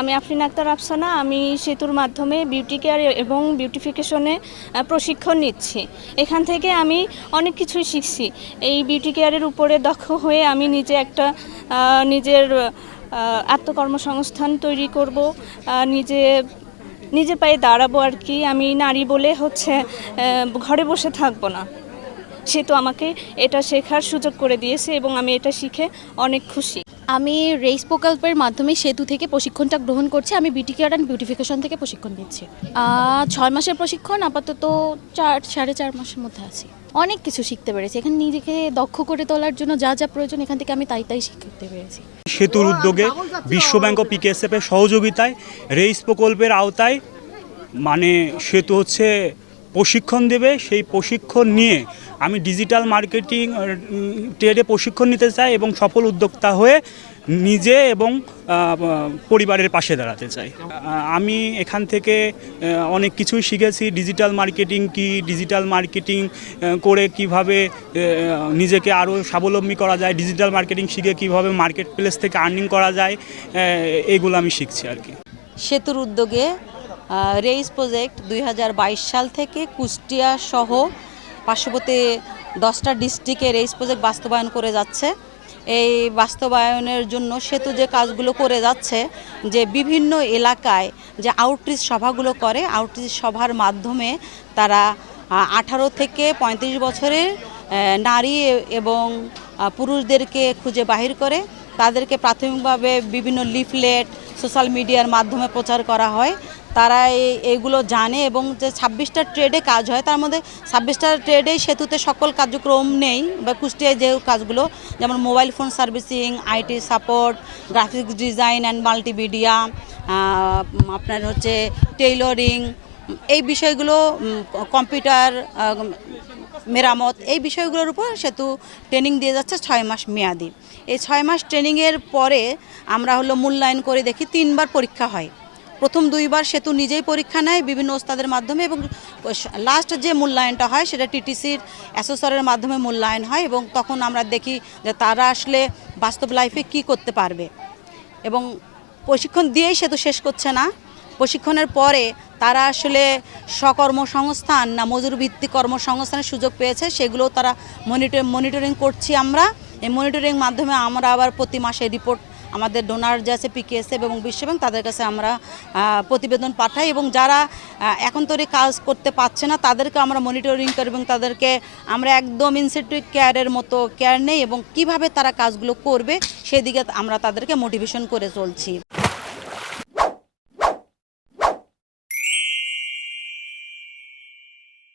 আমি আফরিন আক্তার আফসানা, আমি সেতুর মাধ্যমে বিউটি কেয়ার এবং বিউটিফিকেশনে প্রশিক্ষণ নিচ্ছি। এখান থেকে আমি অনেক কিছুই শিখছি। এই বিউটি কেয়ারের উপরে দক্ষ হয়ে আমি নিজে একটা নিজের আত্মকর্মসংস্থান তৈরি করব নিজে নিজের পায়ে দাঁড়াবো আর কি। আমি নারী বলে হচ্ছে ঘরে বসে থাকব না। সে তো আমাকে এটা শেখার সুযোগ করে দিয়েছে এবং আমি এটা শিখে অনেক খুশি। আমি রেইস প্রকল্পের মাধ্যমে সেতু থেকে প্রশিক্ষণটা গ্রহণ করছি। আমি বিউটি কেয়ার অ্যান্ড বিউটিফিকেশন থেকে প্রশিক্ষণ নিচ্ছি। ছয় মাসের প্রশিক্ষণ, আপাতত চার, সাড়ে চার মাসের মধ্যে আছি। অনেক কিছু শিখতে পেরেছি। এখানে নিজেকে দক্ষ করে তোলার জন্য যা যা প্রয়োজন, এখান থেকে আমি তাই তাই শিখতে পেরেছি। সেতুর উদ্যোগে বিশ্ব ব্যাংক ও পিকেএসএফ এর সহযোগিতায় রেইস প্রকল্পের আওতায় মানে সেতু হচ্ছে প্রশিক্ষণ দেবে, সেই প্রশিক্ষণ নিয়ে আমি ডিজিটাল মার্কেটিং ট্রেডে প্রশিক্ষণ নিতে চাই এবং সফল উদ্যোক্তা হয়ে নিজে এবং পরিবারের পাশে দাঁড়াতে চাই। আমি এখান থেকে অনেক কিছুই শিখেছি ডিজিটাল মার্কেটিং কি ডিজিটাল মার্কেটিং করে কীভাবে নিজেকে আরও স্বাবলম্বী করা যায় ডিজিটাল মার্কেটিং শিখে কীভাবে মার্কেট প্লেস থেকে আর্নিং করা যায় এগুলো আমি শিখছি আর কি। সেতুর উদ্যোগে রেইস প্রজেক্ট দুই হাজার বাইশ সাল থেকে কুষ্টিয়া সহ পার্শ্ববর্তী দশটা ডিস্ট্রিক্টে রেইস প্রজেক্ট বাস্তবায়ন করে যাচ্ছে। এই বাস্তবায়নের জন্য সেতু যে কাজগুলো করে যাচ্ছে, যে বিভিন্ন এলাকায় যে আউটরিচ সভাগুলো করে আউটরিচ সভার মাধ্যমে তারা আঠারো থেকে পঁয়ত্রিশ বছরের নারী এবং পুরুষদেরকে খুঁজে বাহির করে, তাদেরকে প্রাথমিকভাবে বিভিন্ন লিফলেট সোশ্যাল মিডিয়ার মাধ্যমে প্রচার করা হয়। তারা এই- এইগুলো জানে এবং যে ছাব্বিশটা ট্রেডে কাজ হয়, তার মধ্যে ছাব্বিশটা ট্রেডে সেতুতে সকল কার্যক্রম নেই বা কুষ্টিয়ায় যে কাজগুলো, যেমন mobile phone servicing, IT support, graphics design and multimedia আপনার হচ্ছে টেইলরিং, এই বিষয়গুলো কম্পিউটার মেরামত, এই বিষয়গুলোর উপর সেতু ট্রেনিং দিয়ে যাচ্ছে ছয় মাস মেয়াদি। এই ছয় মাস ট্রেনিংয়ের পরে আমরা হলো মূল্যায়ন করে দেখি তিনবার পরীক্ষা হয়। প্রথম দুইবার সেতু নিজেই পরীক্ষা নেয় বিভিন্ন ওস্তাদের মাধ্যমে এবং লাস্ট যে মূল্যায়নটা হয় সেটা টিটিসির অ্যাসেসরের মাধ্যমে মূল্যায়ন হয় এবং তখন আমরা দেখি যে তারা আসলে বাস্তব লাইফে কি করতে পারবে। এবং প্রশিক্ষণ দিয়েই সেতু শেষ করছে না। প্রশিক্ষণের পরে তারা আসলে স্বকর্মসংস্থান না মজুর ভিত্তিক কর্মসংস্থানের সুযোগ পেয়েছে সেগুলো তারা মনিটর মনিটরিং করছি আমরা। এই মনিটরিং মাধ্যমে আমরা আবার প্রতি মাসে রিপোর্ট আমাদের ডোনার যে আছে পিকেএসএফ এবং বিশ্বব্যাংক তাদের কাছে আমরা প্রতিবেদন পাঠাই এবং যারা এখন তৈরি কাজ করতে পারছে না, তাদেরকে আমরা মনিটরিং করি এবং তাদেরকে আমরা একদম ইনস্টিটিউট কেয়ারের মতো কেয়ার নেই এবং কীভাবে তারা কাজগুলো করবে, সেদিকে আমরা তাদেরকে মোটিভেশন করে চলছি।